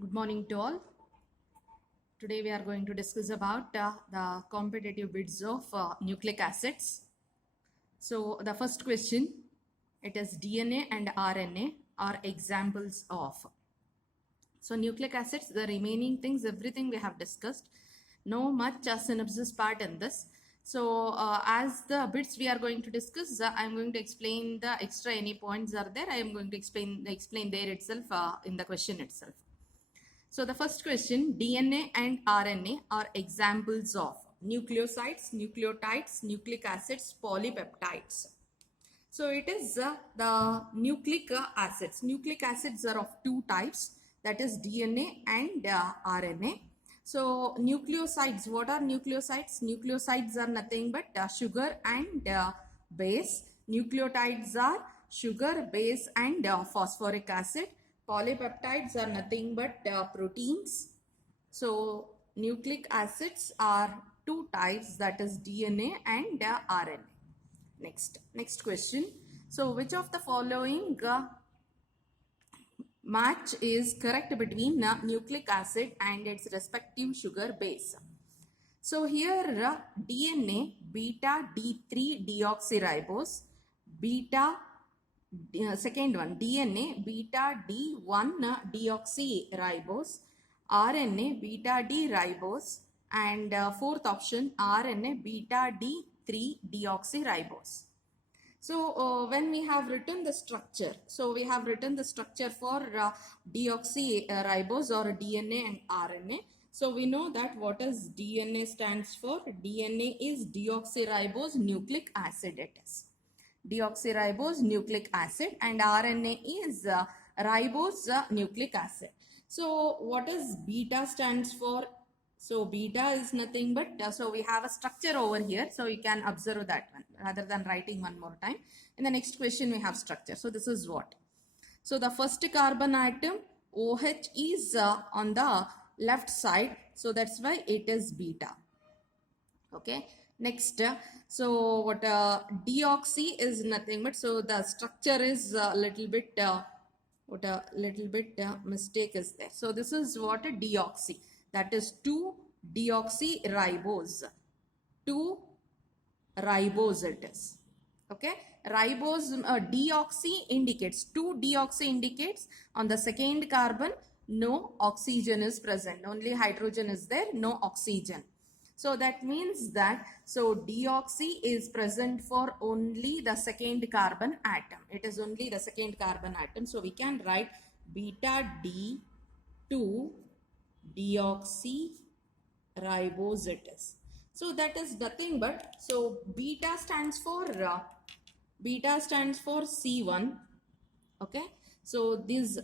Good morning to all. Today we are going to discuss about the competitive bids of nucleic acids. So the first question, it is DNA and RNA are examples of. So nucleic acids, the remaining things, everything we have discussed. No much synopsis part in this. So as the bits we are going to discuss, I am going to explain the extra any points are there. I am going to explain there itself in the question itself. So the first question, DNA and RNA are examples of nucleosides, nucleotides, nucleic acids, polypeptides. So it is the nucleic acids. Nucleic acids are of two types, that is DNA and RNA. So nucleosides, what are nucleosides? Nucleosides are nothing but sugar and base. Nucleotides are sugar, base and phosphoric acid. Polypeptides are nothing but proteins. So nucleic acids are two types, that is DNA and RNA. Next question. So which of the following match is correct between nucleic acid and its respective sugar base? So here DNA beta D3 deoxyribose, beta second one DNA beta D1 deoxyribose, RNA beta D ribose, and fourth option RNA beta D3 deoxyribose. So when we have written the structure, so we have written the structure for deoxyribose or DNA and RNA. So we know that what is DNA stands for. DNA is deoxyribose nucleic acid, it is deoxyribose nucleic acid, and RNA is ribose nucleic acid. So what is beta stands for? So beta is nothing but, so we have a structure over here, so you can observe that one rather than writing one more time. In the next question we have structure. So this is what? So the first carbon atom OH is on the left side, so that's why it is beta. Okay. Next, so what deoxy is nothing but, so the structure is a little bit mistake is there. So this is what a deoxy, that is 2-deoxyribose. 2-ribose it is. Okay, ribose deoxy indicates 2-deoxy indicates on the second carbon no oxygen is present, only hydrogen is there, no oxygen. So that means that, so deoxy is present for only the second carbon atom. It is only the second carbon atom. So we can write beta D2 deoxyribose it is. So that is nothing but, so beta stands for C1. Okay. So this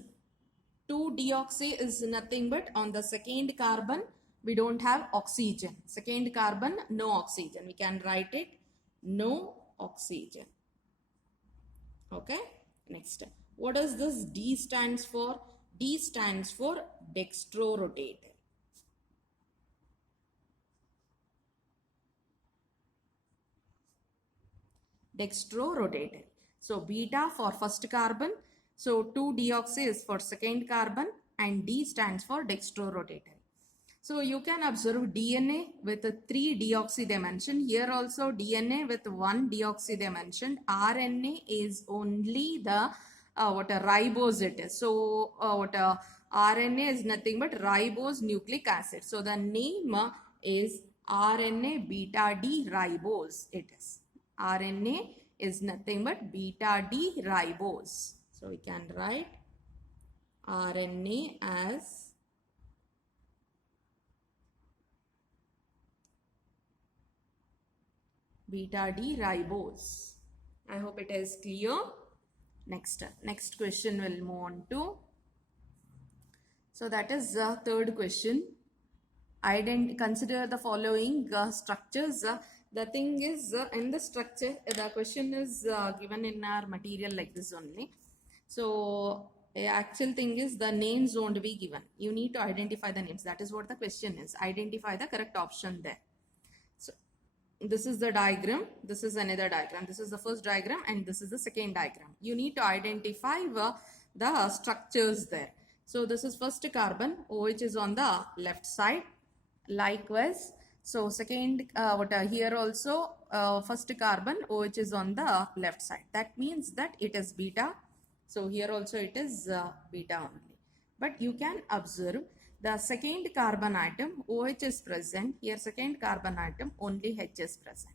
2-deoxy is nothing but on the second carbon we don't have oxygen. Second carbon, no oxygen. We can write it no oxygen. Okay. Next, what does this D stands for? D stands for dextrorotator. Dextrorotator. So beta for first carbon. So 2-deoxy is for second carbon, and D stands for dextrorotator. So you can observe DNA with 3-deoxy they mentioned. Here also DNA with 1-deoxy they mentioned. RNA is only the what a ribose it is. So RNA is nothing but ribose nucleic acid. So the name is RNA beta D ribose it is. RNA is nothing but beta D ribose. So we can write RNA as beta D ribose. I hope it is clear. Next question will move on to. So that is the third question. Consider the following structures. The thing is in the structure, the question is given in our material like this only. So actual thing is the names won't be given. You need to identify the names. That is what the question is. Identify the correct option there. So this is the diagram, this is another diagram, this is the first diagram and this is the second diagram. You need to identify the structures there. So this is first carbon, OH is on the left side. Likewise, so second, here also first carbon, OH is on the left side. That means that it is beta. So here also it is beta only. But you can observe the second carbon atom, OH is present. Here second carbon atom, only H is present.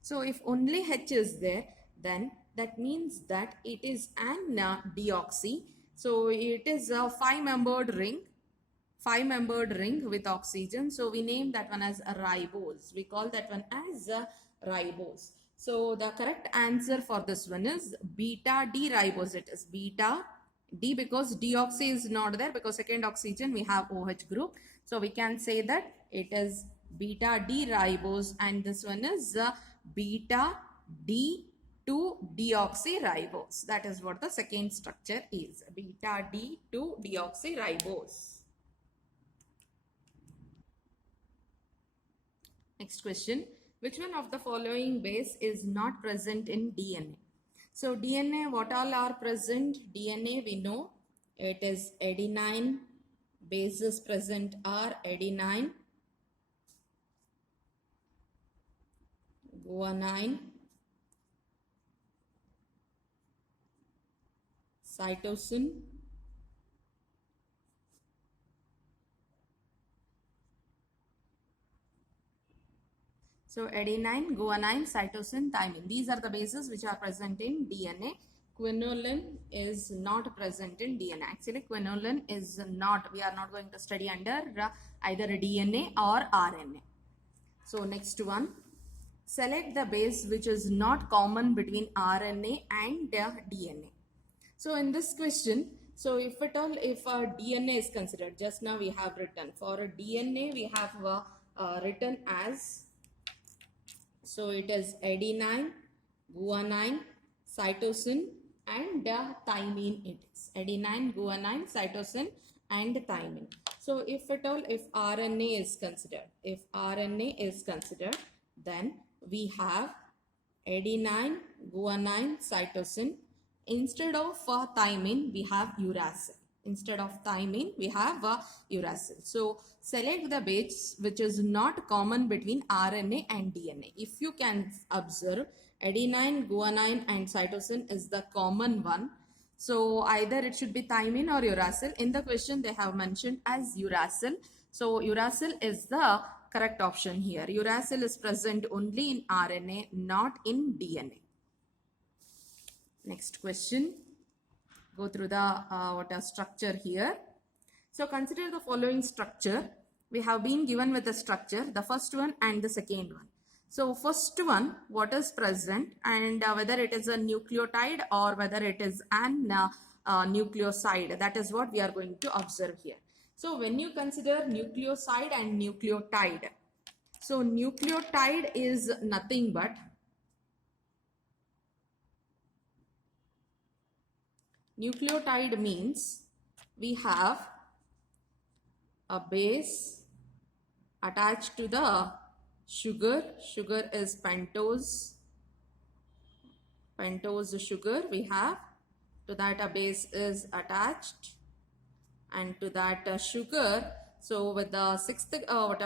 So if only H is there, then that means that it is an deoxy. So it is a five-membered ring with oxygen. So we name that one as a ribose. We call that one as a ribose. So the correct answer for this one is beta D ribose. It is beta D because deoxy is not there, because second oxygen we have OH group. So we can say that it is beta D ribose, and this one is beta D2 deoxyribose. That is what the second structure is, beta D2 deoxyribose. Next question, which one of the following base is not present in DNA? So DNA, what all are present? DNA, we know it is adenine. Bases present are adenine, guanine, cytosine, so adenine, guanine, cytosine, thymine. These are the bases which are present in DNA. Quinoline is not present in DNA. Actually, quinoline is not, we are not going to study under either DNA or RNA. So next one, select the base which is not common between RNA and DNA. So in this question, so if at all, if DNA is considered, just now we have written for a DNA, we have written as, so it is adenine, guanine, cytosine, and thymine. It is adenine, guanine, cytosine, and thymine. So if at all, if RNA is considered, then we have adenine, guanine, cytosine. Instead of thymine, we have uracil. So select the base which is not common between RNA and DNA. If you can observe, adenine, guanine, and cytosine is the common one. So either it should be thymine or uracil. In the question, they have mentioned as uracil. So uracil is the correct option here. Uracil is present only in RNA, not in DNA. Next question. Go through the structure here. So consider the following structure. We have been given with the structure, the first one and the second one. So first one, what is present, and whether it is a nucleotide or whether it is an nucleoside, that is what we are going to observe here. So when you consider nucleoside and nucleotide, so nucleotide is nothing but nucleotide means we have a base attached to the sugar. Sugar is pentose sugar we have. To that a base is attached, and to that sugar, so with the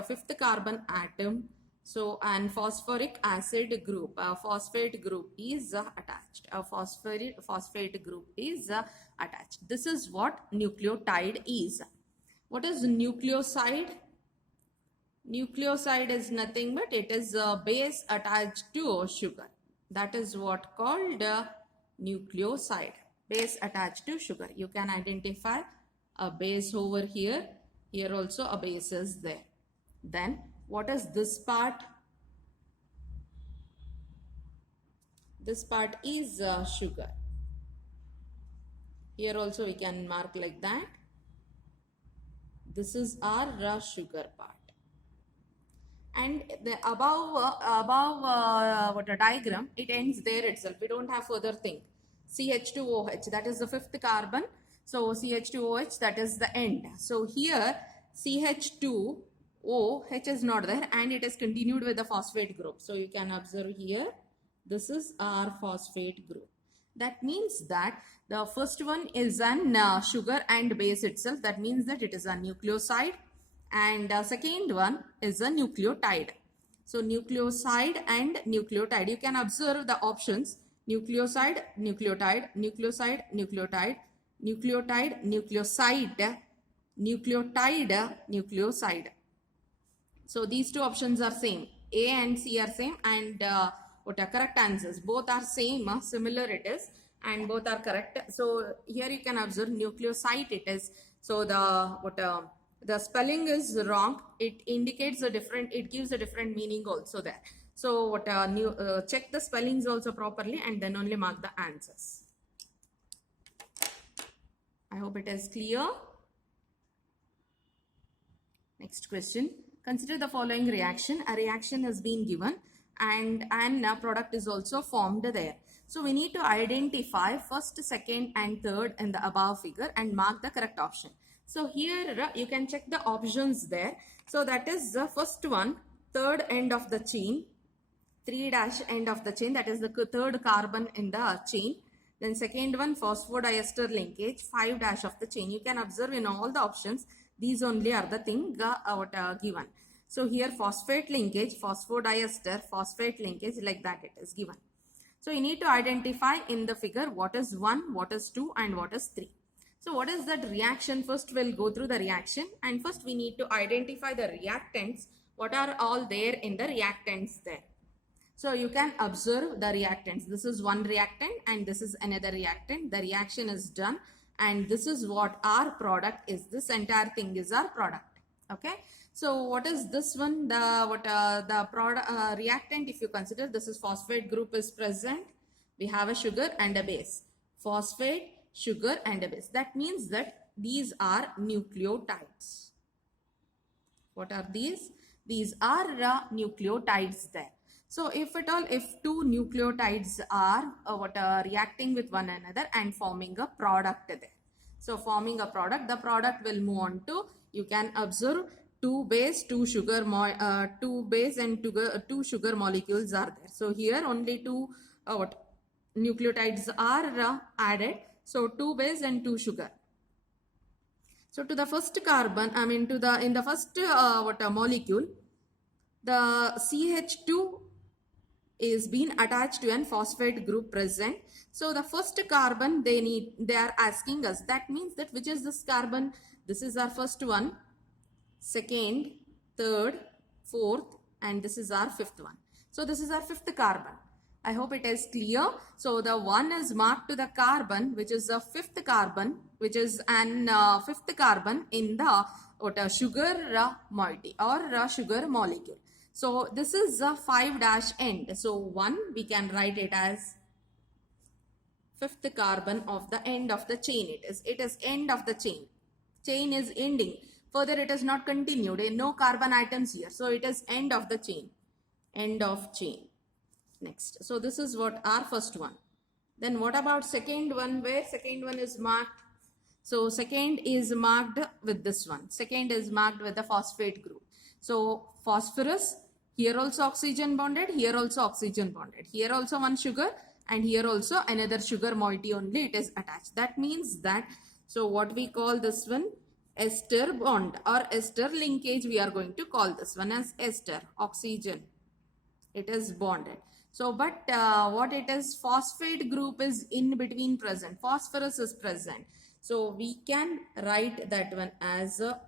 fifth carbon atom, so and phosphoric acid group, phosphate group is attached. A phosphate group is attached. This is what nucleotide is. What is nucleoside? Nucleoside is nothing but it is a base attached to sugar. That is what called nucleoside. Base attached to sugar. You can identify a base over here. Here also a base is there. Then what is this part? This part is sugar. Here also we can mark like that. This is our sugar part. And the above diagram, it ends there itself. We don't have further thing. CH2OH, that is the fifth carbon. So CH2OH, that is the end. So here CH2OH is not there, and it is continued with the phosphate group. So you can observe here, this is our phosphate group. That means that the first one is an sugar and base itself. That means that it is a nucleoside, and second one is a nucleotide. So nucleoside and nucleotide. You can observe the options: nucleoside, nucleotide, nucleoside, nucleotide, nucleotide, nucleoside, nucleotide, nucleoside. So these two options are same. A and C are same, and what are correct answers? Both are same, similar it is, and both are correct. So here you can observe nucleoside it is. So the spelling is wrong. It indicates a different, it gives a different meaning also there. So check the spellings also properly and then only mark the answers. I hope it is clear. Next question. Consider the following reaction. A reaction has been given and a product is also formed there. So we need to identify first, second and third in the above figure and mark the correct option. So here you can check the options there. So that is the first one, third end of the chain, 3' end of the chain, that is the third carbon in the chain. Then second one, phosphodiester linkage, 5' of the chain. You can observe in all the options, these only are the thing given. So here phosphate linkage, phosphodiester, phosphate linkage, like that it is given. So you need to identify in the figure what is 1, what is 2 and what is 3. So what is that reaction? First we'll go through the reaction, and first we need to identify the reactants. What are all there in the reactants there? So you can observe the reactants. This is one reactant and this is another reactant. The reaction is done and this is what our product is. This entire thing is our product. Okay. So what is this one? The product reactant, if you consider, this is phosphate group is present. We have a sugar and a base. Phosphate, sugar and a base. That means that these are nucleotides. What are these? These are nucleotides there. So if at all, if two nucleotides are reacting with one another and forming a product there. So forming a product, the product will move on to, you can observe, 2 base, 2 sugar, 2 base and 2 sugar molecules are there. So here only 2 nucleotides are added. So 2 base and 2 sugar. So to the first carbon, in the first molecule, the CH2 is being attached to an phosphate group present. So the first carbon they are asking us, that means that which is this carbon? This is our first one, second, third, fourth, and this is our fifth one. So this is our fifth carbon. I hope it is clear. So the one is marked to the carbon, which is the fifth carbon, which is an fifth carbon in the sugar moiety or sugar molecule. So this is a 5' end. So 1 we can write it as fifth carbon of the end of the chain. It is end of the chain. Chain is ending. Further it is not continued. No carbon atoms here. So it is end of the chain. End of chain. Next. So this is what our first one. Then what about second one? Where second one is marked? So second is marked with this one. Second is marked with the phosphate group. So phosphorus, here also oxygen bonded, here also oxygen bonded. Here also one sugar and here also another sugar moiety only it is attached. That means that, so what we call this one, ester bond or ester linkage, we are going to call this one as ester, oxygen. It is bonded. So but what it is, phosphate group is in between present. Phosphorus is present. So we can write that one as a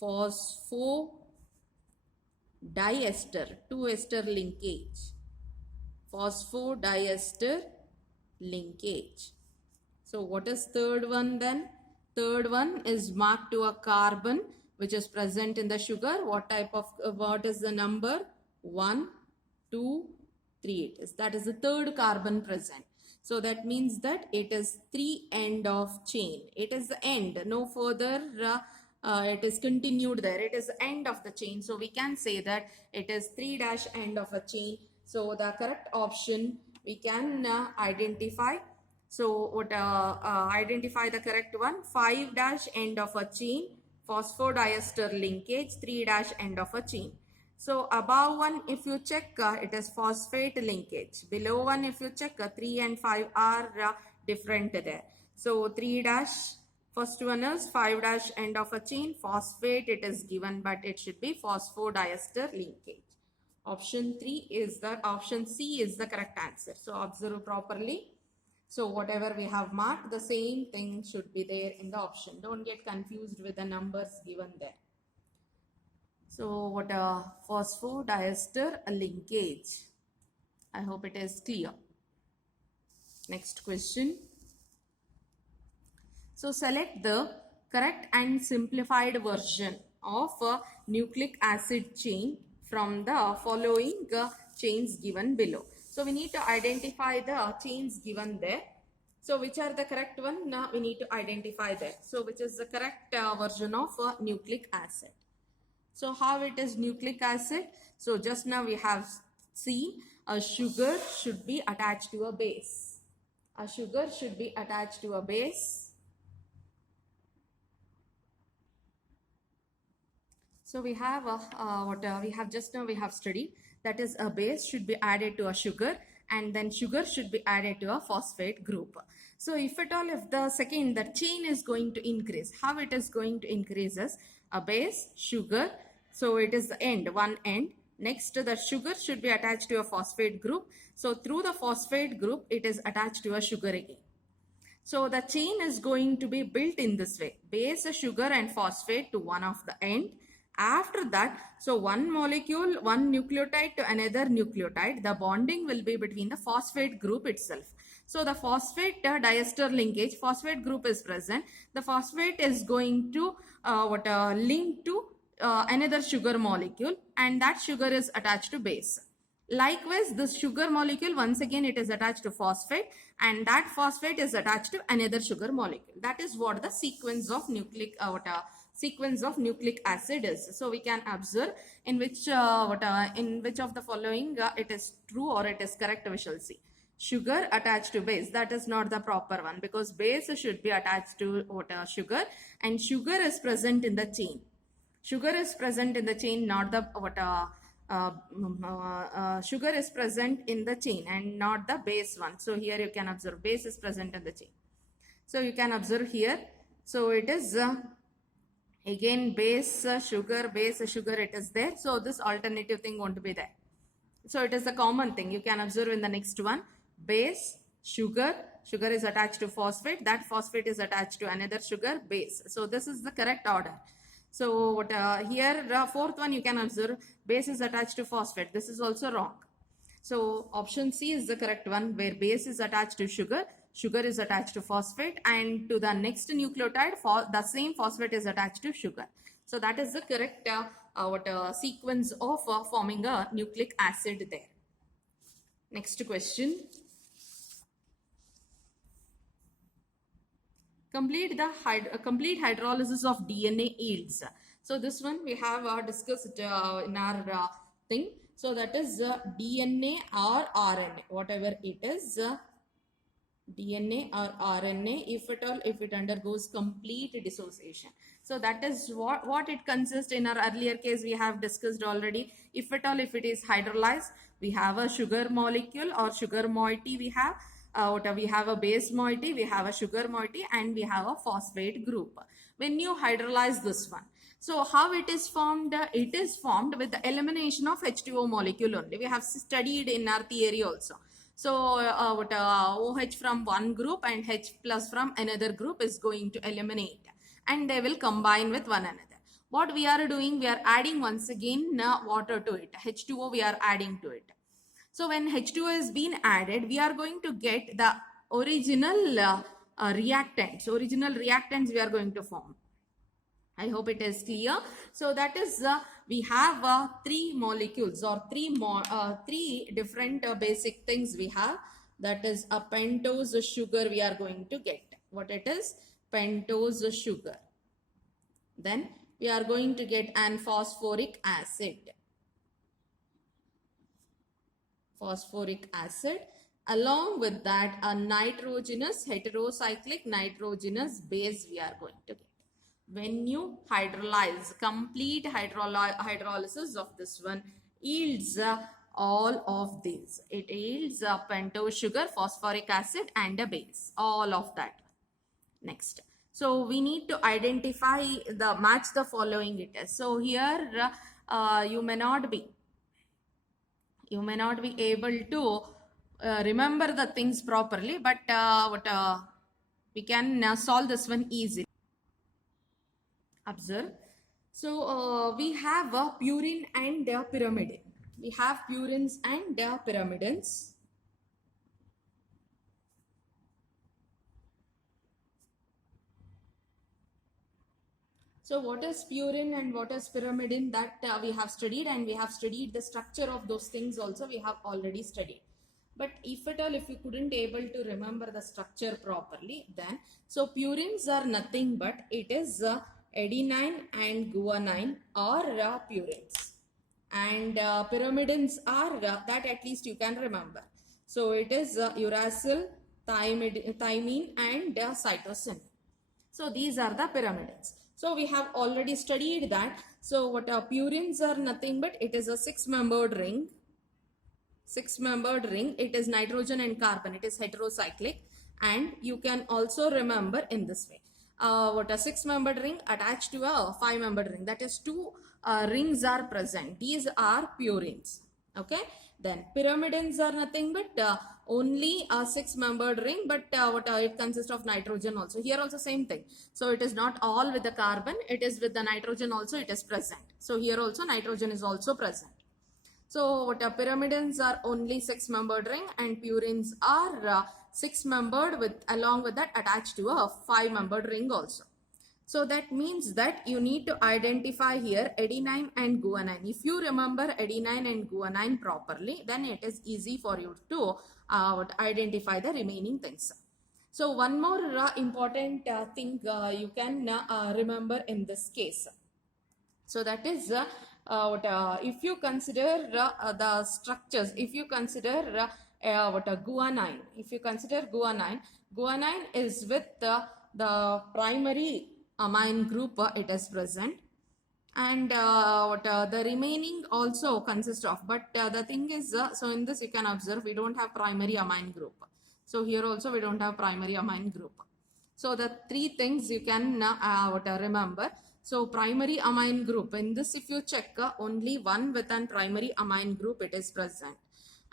phosphodiester, 2-ester linkage. Phosphodiester linkage. So what is third one then? Third one is marked to a carbon which is present in the sugar. What type of, what is the number? 1, 2, 3 it is. That is the third carbon present. So that means that it is 3 end of chain. It is the end. No further it is continued there. It is the end of the chain. So we can say that it is 3' end of a chain. So the correct option we can identify. So what identify the correct one? 5' end of a chain, phosphodiester linkage, 3' end of a chain. So above one, if you check, it is phosphate linkage. Below one, if you check, 3 and 5 are different there. So 3 dash, first one is 5 dash end of a chain, phosphate it is given, but it should be phosphodiester linkage. Option C is the correct answer. So observe properly. So whatever we have marked, the same thing should be there in the option. Don't get confused with the numbers given there. So what a phosphodiester linkage. I hope it is clear. Next question. So select the correct and simplified version of a nucleic acid chain from the following chains given below. So we need to identify the chains given there. So which are the correct one? Now we need to identify that. So which is the correct version of nucleic acid. So how it is nucleic acid? So just now we have seen a sugar should be attached to a base. A sugar should be attached to a base. So we have we have studied, that is a base should be added to a sugar, and then sugar should be added to a phosphate group. So if at all, if the chain is going to increase, how it is going to increase is a base, sugar. So it is the end, one end. Next, the sugar should be attached to a phosphate group. So through the phosphate group, it is attached to a sugar again. So the chain is going to be built in this way. Base, sugar and phosphate to one of the end. After that, so one molecule, one nucleotide to another nucleotide, the bonding will be between the phosphate group itself. So the phosphate diester linkage, phosphate group is present. The phosphate is going to link to another sugar molecule, and that sugar is attached to base. Likewise, this sugar molecule, once again it is attached to phosphate, and that phosphate is attached to another sugar molecule. That is what the sequence of nucleic acid is. So we can observe in which of the following it is true or it is correct. We shall see. Sugar attached to base, that is not the proper one, because base should be attached to sugar, and sugar is present in the chain. Sugar is present in the chain, not the sugar is present in the chain and not the base one. So here you can observe base is present in the chain. So you can observe here. So it is again base, sugar, it is there. So this alternative thing won't be there. So it is a common thing. You can observe in the next one. Base, sugar is attached to phosphate. That phosphate is attached to another sugar, base. So this is the correct order. So here fourth one you can observe base is attached to phosphate. This is also wrong. So option C is the correct one, where base is attached to sugar, sugar is attached to phosphate, and to the next nucleotide the same phosphate is attached to sugar. So that is the correct sequence of forming a nucleic acid there. Next question. Complete hydrolysis of DNA yields. So this one we have discussed in our thing. So that is DNA or RNA, whatever it is, DNA or RNA, if it undergoes complete dissociation. So that is what it consists. In our earlier case we have discussed already. If it is hydrolyzed, we have a sugar molecule or sugar moiety, we have a base moiety, we have a sugar moiety, and we have a phosphate group. When you hydrolyze this one, so how it is formed? It is formed with the elimination of H2O molecule only. We have studied in our theory also. So OH from one group and H plus from another group is going to eliminate, and they will combine with one another. What we are doing, we are adding once again water to it. H2O we are adding to it. So when H2O is being added, we are going to get the original reactants. Original reactants we are going to form. I hope it is clear. So that is we have three molecules or three different basic things we have. That is a pentose sugar we are going to get. What it is? Pentose sugar. Then we are going to get an phosphoric acid. Phosphoric acid. Along with that, a nitrogenous heterocyclic nitrogenous base we are going to get. when you hydrolyze, complete hydrolysis of this one yields all of these. It yields pentose sugar, phosphoric acid and a base, all of that. Next, so we need to identify the match the following it is. So here you may not be able to remember the things properly, but we can solve this one easily. Observe. So we have purine and pyrimidine. We have purines and pyrimidines. So what is purine and what is pyrimidine, that we have studied, and we have studied the structure of those things also we have already studied. But if at all, if you couldn't able to remember the structure properly, then so purines are nothing but it is adenine and guanine or purines, and pyrimidines are that at least you can remember. So it is uracil, thymine and cytosine. So these are the pyrimidines. So we have already studied that. So what purines are nothing but it is a six-membered ring. Six-membered ring. It is nitrogen and carbon. It is heterocyclic, and you can also remember in this way. What a six-membered ring attached to a five-membered ring. That is two rings are present. These are purines. Okay. Then pyrimidines are nothing but only a six-membered ring, but it consists of nitrogen also. Here also same thing. So it is not all with the carbon, it is with the nitrogen also it is present. So here also nitrogen is also present. So what pyrimidines are only six-membered ring, and purines are six-membered with along with that attached to a five-membered ring also. So that means that you need to identify here adenine and guanine. If you remember adenine and guanine properly, then it is easy for you to identify the remaining things. So one more important thing you can remember in this case. So that is if you consider the structures, if you consider guanine, if you consider guanine is with the primary amine group it is present, and the remaining also consists of, but the thing is so in this you can observe we don't have primary amine group. So here also we don't have primary amine group. So the three things you can remember. So primary amine group, in this if you check only one with an primary amine group it is present,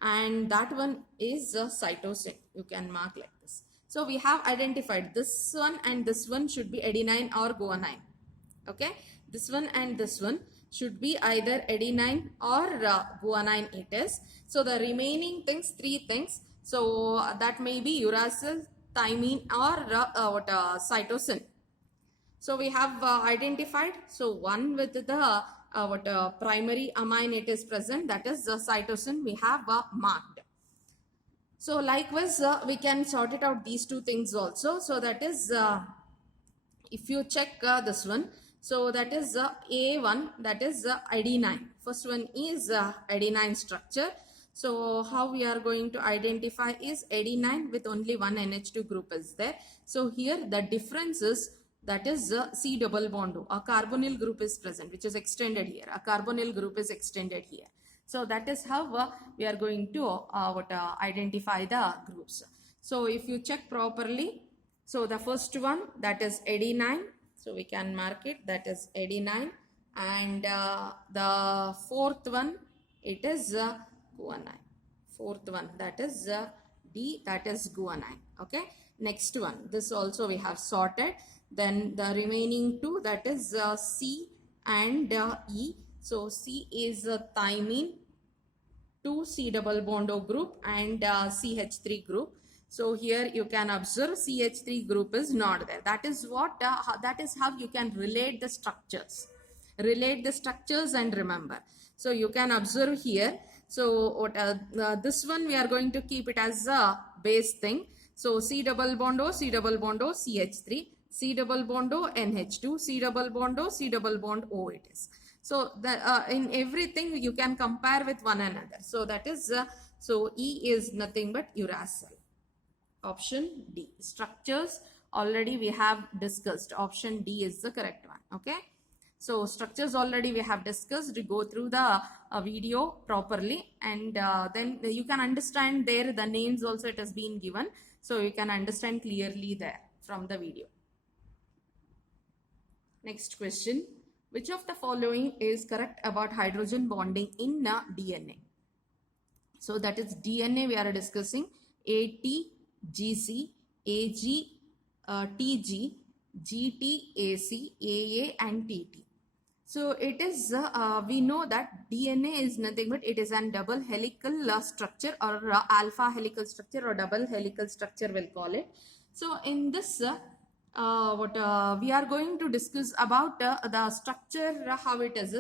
and that one is cytosine. You can mark like this. So we have identified this one and this one should be adenine or guanine. Okay, this one and this one should be either adenine or guanine it is. So the remaining things, three things, so that may be uracil, thymine or cytosine. So we have identified. So one with the primary amine it is present, that is cytosine we have marked. So likewise we can sort it out these two things also. So that is if you check this one, so that is A1, that is adenine. First one is adenine structure. So how we are going to identify is adenine with only one NH2 group is there. So here the difference is that is C double bond O. A carbonyl group is present which is extended here. A carbonyl group is extended here. So that is how we are going to identify the groups. So if you check properly, so the first one that is adenine. So we can mark it, that is adenine, and the fourth one it is guanine. Fourth one that is D, that is guanine. Okay. Next one, this also we have sorted. Then the remaining two, that is C and E. So C is thymine, 2 C double bond O group and CH3 group. So here you can observe CH3 group is not there. That is what that is how you can relate the structures. Relate the structures and remember. So you can observe here. So what this one we are going to keep it as a base thing. So C double bond O, C double bond O, CH3, C double bond O, NH2, C double bond O, C double bond O it is. So the, in everything you can compare with one another. So that is, so E is nothing but uracil. Option D. Structures already we have discussed. Option D is the correct one. Okay. So structures already we have discussed. Go through the video properly, and then you can understand there the names also it has been given. So you can understand clearly there from the video. Next question. Which of the following is correct about hydrogen bonding in DNA? So that is DNA we are discussing. AT, GC, AG, TG, GT, AC, AA and TT. So it is, we know that DNA is nothing but it is a double helical structure, or alpha helical structure, or double helical structure we'll call it. So in this, we are going to discuss about the structure, how it is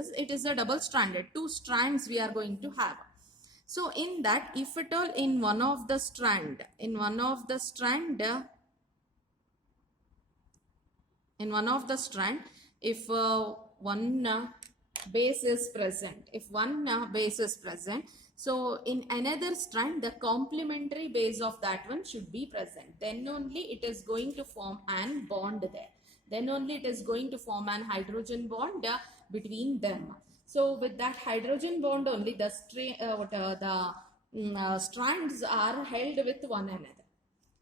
a double stranded, 2 strands we are going to have. So in that, if at all in one of the strand, if one base is present, so in another strand the complementary base of that one should be present. Then only it is going to form an bond there. Then only it is going to form an hydrogen bond between them. So with that hydrogen bond only, the strands are held with one another.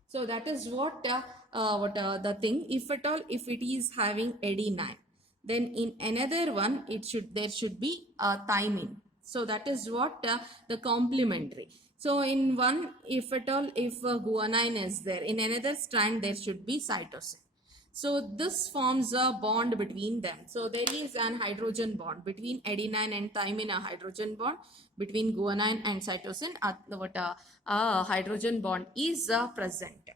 So that is what the thing. If at all, if it is having adenine, then in another one there should be thymine. So that is what the complementary. So in one, if at all, if guanine is there, in another strand there should be cytosine. So this forms a bond between them. So there is an hydrogen bond between adenine and thymine, a hydrogen bond. Between guanine and cytosine, a hydrogen bond is present.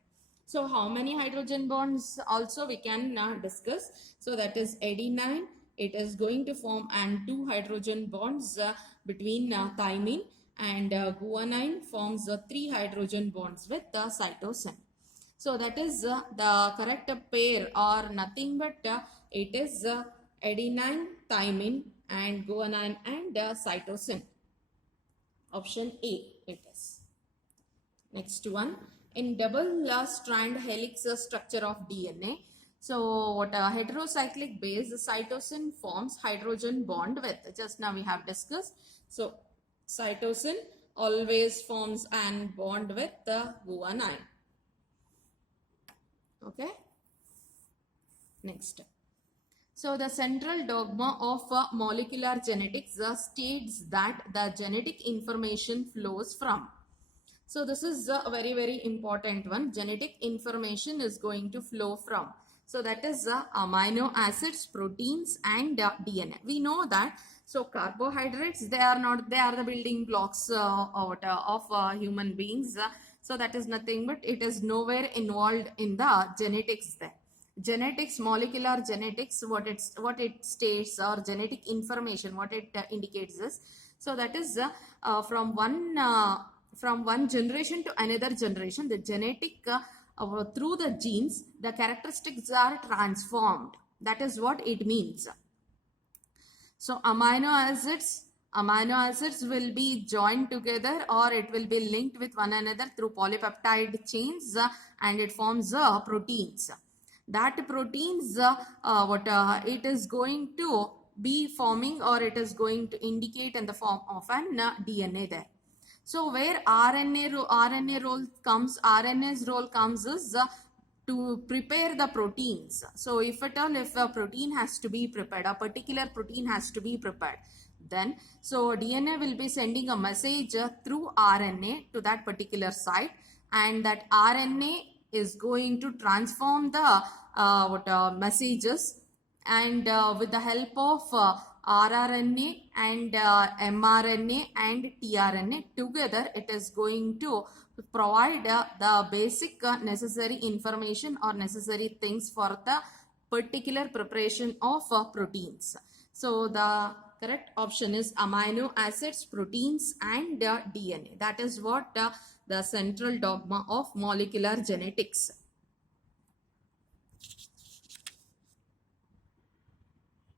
So how many hydrogen bonds also we can discuss. So that is adenine, it is going to form and 2 hydrogen bonds between thymine, and guanine forms 3 hydrogen bonds with cytosine. So that is the correct pair, or nothing but it is adenine, thymine and guanine and cytosine. Option A it is. Next one. In double strand helix structure of DNA, so what a heterocyclic base, the cytosine forms hydrogen bond with. Just now we have discussed. So cytosine always forms an bond with the guanine. Okay. Next. So the central dogma of molecular genetics states that the genetic information flows from. So this is a very, very important one. Genetic information is going to flow from. So that is amino acids, proteins and DNA. We know that. So carbohydrates, they are the building blocks of human beings. So that is nothing but it is nowhere involved in the genetics there. Genetics, molecular genetics, what it states, or genetic information, what it indicates is. So that is from one generation to another generation, the genetic through the genes, the characteristics are transformed. That is what it means. So amino acids will be joined together, or it will be linked with one another through polypeptide chains, and it forms proteins. That proteins, it is going to be forming, or it is going to indicate in the form of an DNA there. So where RNA's role comes is to prepare the proteins. So if at all, if a protein has to be prepared, a particular protein has to be prepared, then so DNA will be sending a message through RNA to that particular site, and that RNA is going to transform the messages, and with the help of rRNA and mRNA and tRNA together, it is going to provide the basic necessary information or necessary things for the particular preparation of proteins. So the correct option is amino acids, proteins and DNA. That is what the central dogma of molecular genetics.